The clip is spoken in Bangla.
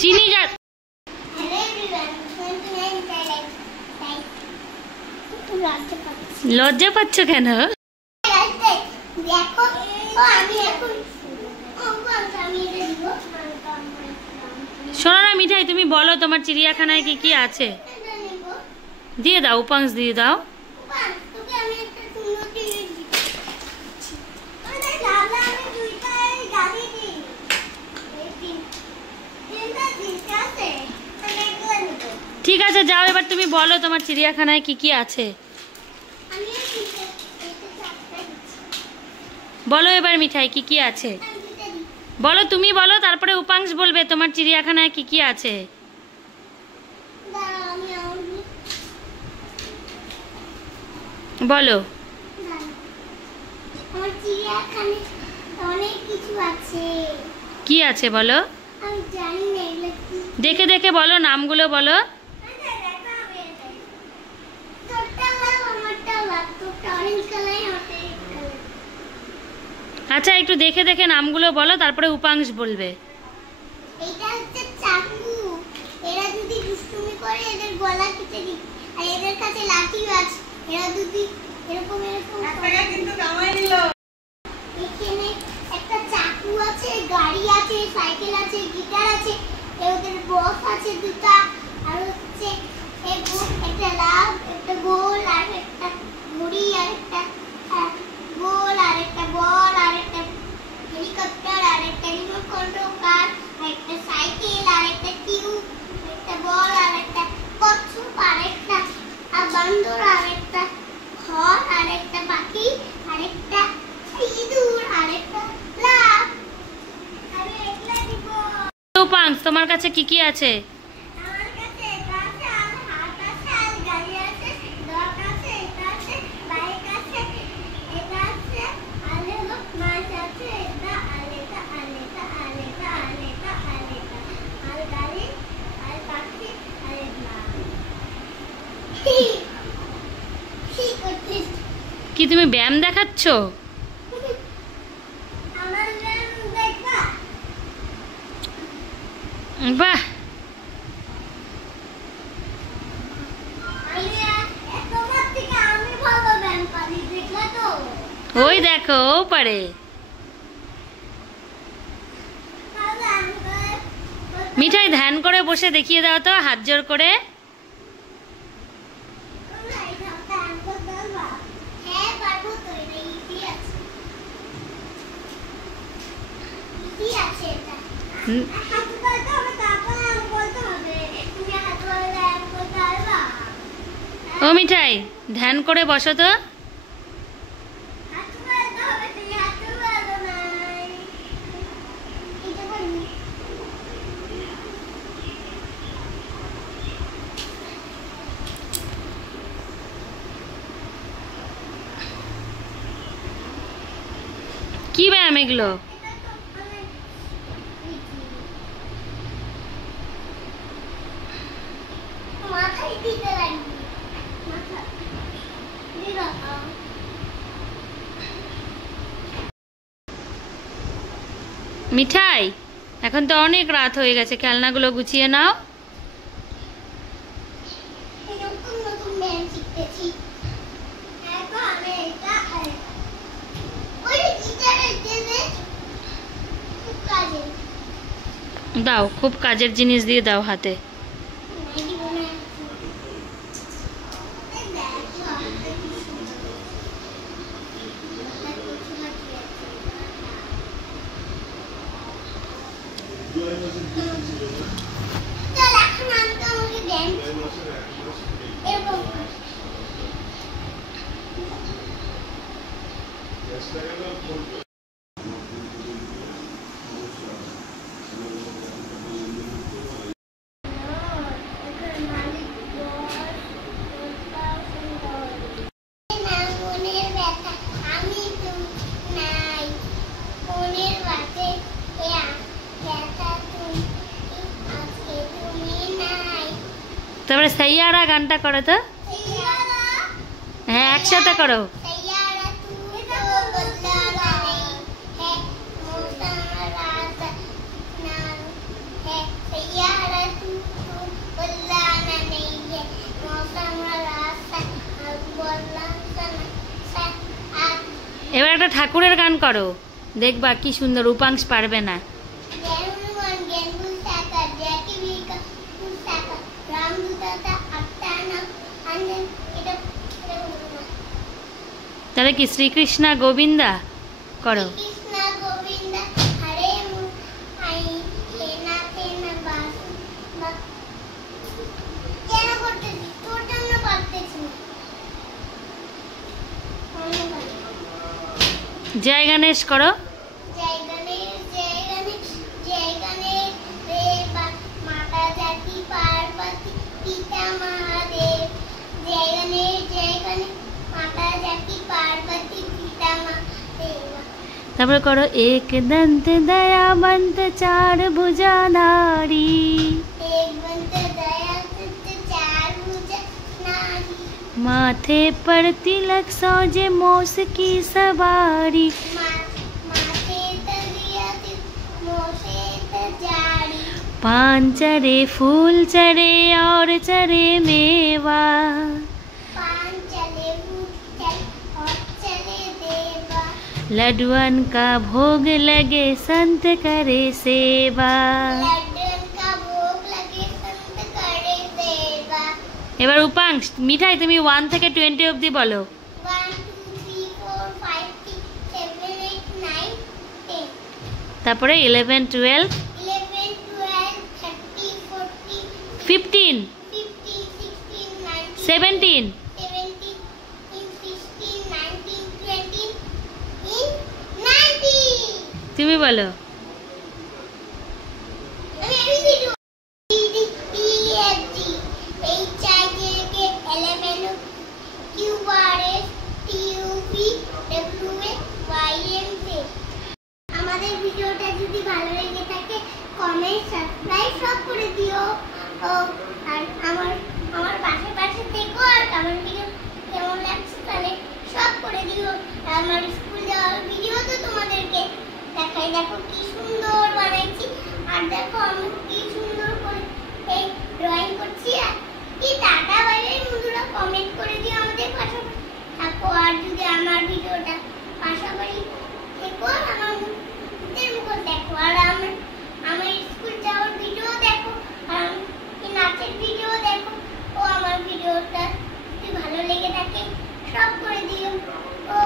চিনি যা লজ্জা পাচ্ছ কেন? শোনো না মিঠাই, তুমি বলো তোমার চিড়িয়াখানায় কি কি আছে। দিয়ে দাও, উপাংশ দিয়ে দাও। ঠিক আছে যাও, এবার তুমি বলো তোমার চিড়িয়াখানায় কি কি আছে। বলো এবার মিঠাই কি কি আছে বলো, তুমি বলো, তারপরে উপাংশ বলবে তোমার চিড়িয়াখানায় কি কি আছে। বলো। আমার চিড়িয়াখানায় অনেক কিছু আছে। কি আছে বলো? আমি জানি না এগুলো কি। দেখে দেখে বলো, নামগুলো বলো। আচ্ছা একটু দেখে দেখে নামগুলো বলো, তারপরে উপাংশ বলবে। এটা হচ্ছে চাকু। এরা যদি দুষ্টুমি করে এদের গলা কেটে দিই। আর এদের কাছে লাঠি আছে। এরা যদি এরকম একটা কিন্তু নামাই নিল। এখানে একটা চাকু আছে, গাড়ি আছে, সাইকেল আছে, গিটার আছে, এদের বক্স আছে দুটো, আর হচ্ছে একটা লাভ, একটা গোল, আর একটা ঘড়ি, আর একটা গোল, আর একটা বল, আর একটা হেলিকপ্টার, আর একটা রিমোট কন্ট্রোল কার, আর একটা সাইকেল, আর একটা টিউব, একটা বল, আর একটা কচ্ছপ, আর একটা বান্দর, আর একটা ঘর, আর একটা পাখি, আর একটা ইঁদুর, আর একটা লাভ। আমি এগুলা দিব। উপাংশ তোমার কাছে কি কি আছে? আমার কাছে এটা আছে, আর হাত আছে, আর গাড়ি আছে, ডগ আছে, এটা আছে, বাইক আছে, এটা আছে, আর হলো মাছ আছে, এটা, আর এটা, আর এটা, আর এটা, আর এটা, আর এটা, আর গাড়ি, আর পাখি, আর এটা। কি করছিস? কি তুমি ব্যায়াম দেখাচ্ছ? আমার নাম দেখবা? বাহ, তোমার থেকে আমি ভালো ব্যায়াম পারি, দেখলা তো? ওই দেখো ও পারে। তাহলে আমি মিঠাই ধ্যান করে বসে দেখিয়ে দাও তো, হাত জোর করে। হ্যাঁ পারবো তো, এটা ইজি আছে। ইজি আছে এটা। হুম, হাত তুলতে হবে, তারপরে আমি বলতে হবে। তুমি হাত তুলে ব্যায়াম করতে পারবা? ও মিঠাই ধ্যান করে বসো তো। হাত তুলতে হবে, তুমি হাত তুলো না। এটা বলি। কি ব্যায়াম এগুলো? এটা তো অনেক ইজি। মাথায় দিতে লাগবে। মাথা দিবা। মিঠাই এখন তো অনেক রাত হয়ে গেছে, খেলনাগুলো গুছিয়ে নাও। নতুন নতুন ব্যায়াম শিখতেছি। এখন আমি এটা আর ওই গিটারের দেবে খুব কাজে। দাও, খুব কাজের জিনিস দিয়ে দাও হাতে। চল এখন আমি তো আমাকে ব্যায়াম এরকম তারপরে সাইয়ারা গানটা করো তো। হ্যাঁ একসাথে করো। है सैया এবার একটা ঠাকুরের গান করো, দেখবা কি সুন্দর। উপাংশ পারবে না। তাহলে কি শ্রীকৃষ্ণ গোবিন্দা করো। জয় গণেশ করো। তারপরে করো এক দন্ত দয়াবন্ত চার ভুজাধারী, माथे पर तिलक सौजे मोस की सवारी, पान चढ़े फूल चढ़े और चढ़े मेवा, लड्डुअन का भोग लगे संत करे सेवा। এবার উপাংশ মিঠাই তুমি 1 থেকে 20 অবধি বলো। 1 2 3 4 5 6 7 8 9 10। তারপরে 11 12 11 12 13 14 15 15 16 19 17 17 16 19 20 19। তুমি বলো। আমাদের ভিডিওটা যদি ভালো লেগে থাকে কমেন্ট সাবস্ক্রাইব সব করে দিও। আর আমার পাশে থেকো। আর আমার ভিডিও কেমন লাগছে তাহলে সব করে দিও। আমার স্কুল যাওয়ার ভিডিও তো তোমাদেরকে দেখাই, দেখো কি সুন্দর বানাইছি। আর দেখো আমি কি সুন্দর করে এই ড্রয়িং করছি। আর কি টাটা বাই বাই বন্ধুরা, কমেন্ট করে দিও আমাদের পাশে থাকো। আর যদি আমার ভিডিওটা পাশাপাশি দেখো, আমার মুখে দেখো। আর আমার স্কুল যাওয়ার ভিডিও দেখো, আর নাচের ভিডিও দেখো। ও আমার ভিডিওটা যদি ভালো লেগে থাকে সব করে দিও। ও